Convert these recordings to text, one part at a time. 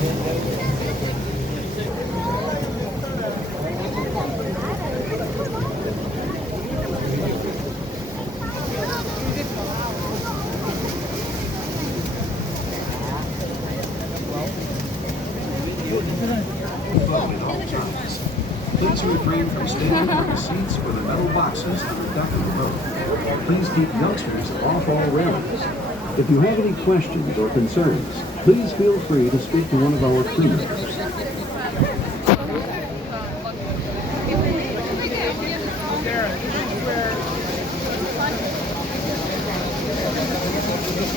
Please refrain from standing on the seats or the metal boxes on the deck of the boat. Please keep youngsters off all railings. If you have any questions or concerns, please feel free to speak to one of our crew members.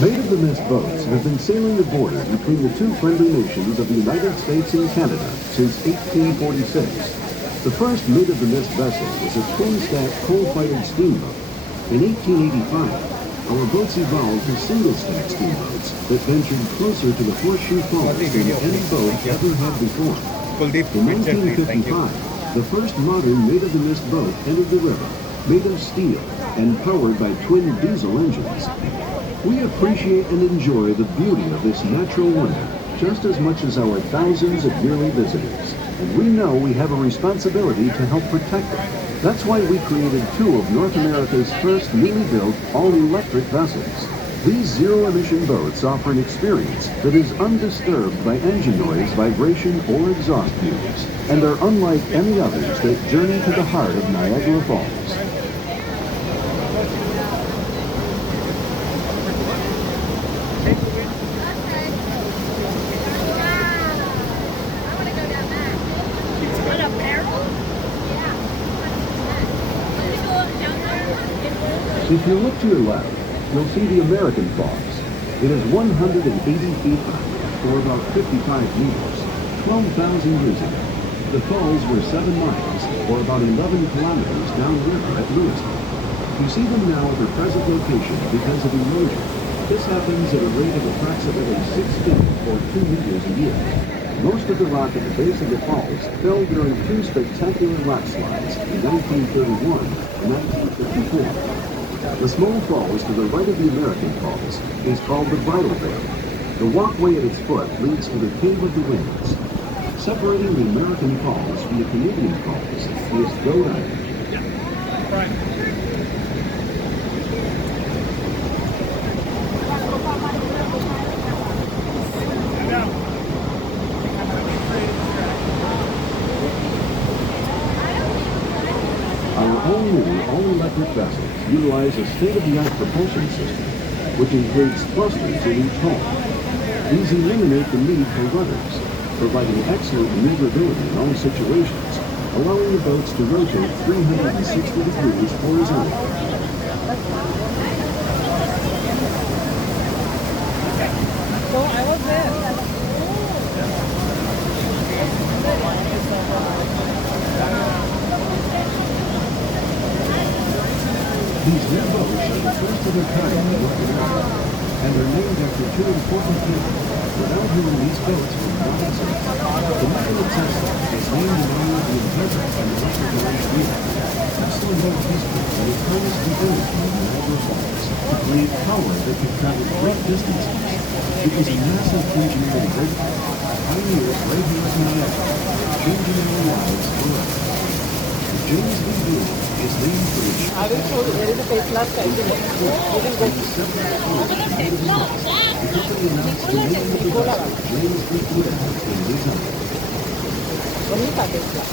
Maid of the Mist boats have been sailing the border between the two friendly nations of the United States and Canada since 1846. The first Maid of the Mist vessel was a twin-stack coal-fired steamboat. In 1885, our boats evolved to single-stack steamboats that ventured closer to the Horseshoe Falls than any boat ever had before. In 1955, the first modern Maid of the Mist boat entered the river, made of steel and powered by twin diesel engines. We appreciate and enjoy the beauty of this natural wonder just as much as our thousands of yearly visitors. And we know we have a responsibility to help protect it. That's why we created two of North America's first newly built all-electric vessels. These zero-emission boats offer an experience that is undisturbed by engine noise, vibration, or exhaust fumes, and are unlike any others that journey to the heart of Niagara Falls. If you look to your left, you'll see the American Falls. It is 180 feet high, or about 55 meters, 12,000 years ago. The falls were 7 miles, or about 11 kilometers downriver at Lewiston. You see them now at their present location because of erosion. This happens at a rate of approximately 6 feet, or 2 meters a year. Most of the rock at the base of the falls fell during two spectacular rock slides in 1931 and 1954. The small falls to the right of the American Falls is called the Bridal Veil. The walkway at its foot leads to the Cave of the Winds. Separating the American Falls from the Canadian Falls is Goat Island. All-electric vessels utilize a state-of-the-art propulsion system, which includes thrusters in each hull. These eliminate the need for rudders, providing excellent maneuverability in all situations, allowing the boats to rotate 360 degrees horizontally. So I was there. These new boats are the first of their kind in North America, and are named after two important people, without whom these boats would not exist. The Nikola Tesla is named in honor of the inventor and electric wheel. Tesla wrote history when he harnessed the energy of Niagara Falls to create power that could travel great distances. It was a massive engineering breakthrough, pioneered right here in Niagara, changing our lives forever. James B. Blue is named for the I will show you where is the face last time. We will go. James B. Blue in design. Bonita Tesla.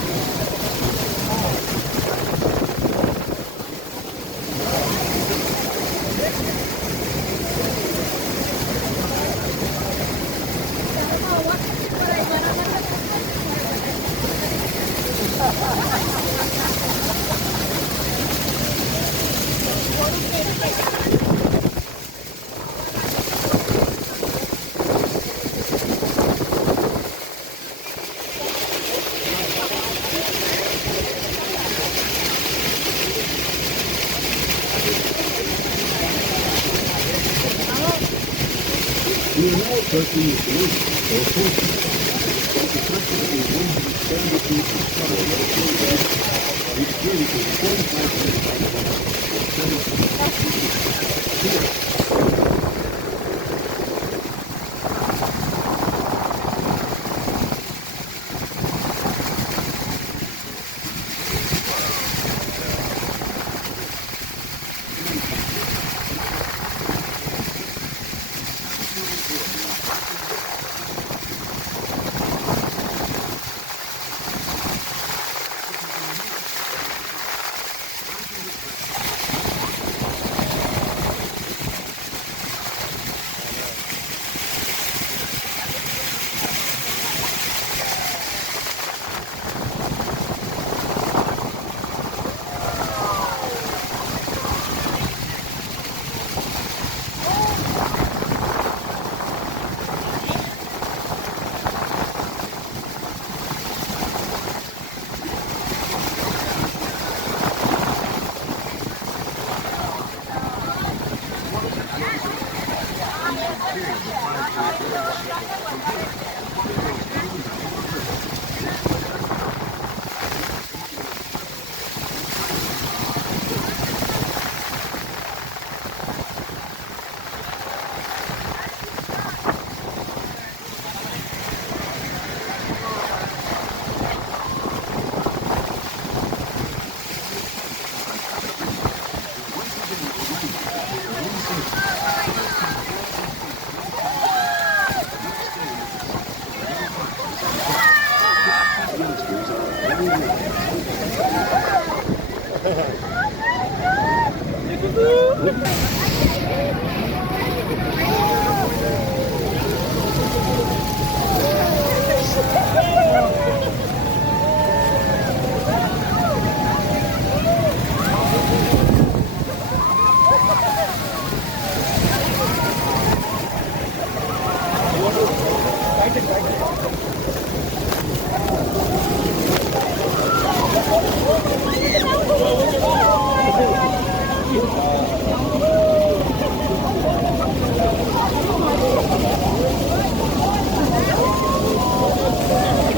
We are now approaching the Canadian or Horseshoe Falls. It's approximately 170 feet from shore which experiences 45 minutes.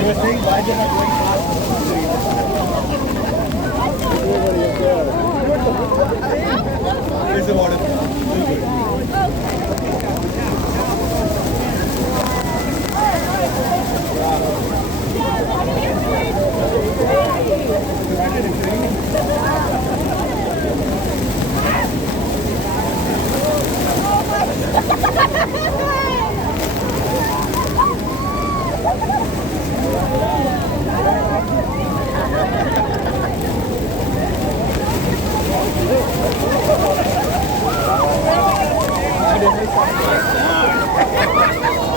They were saying, why they're not going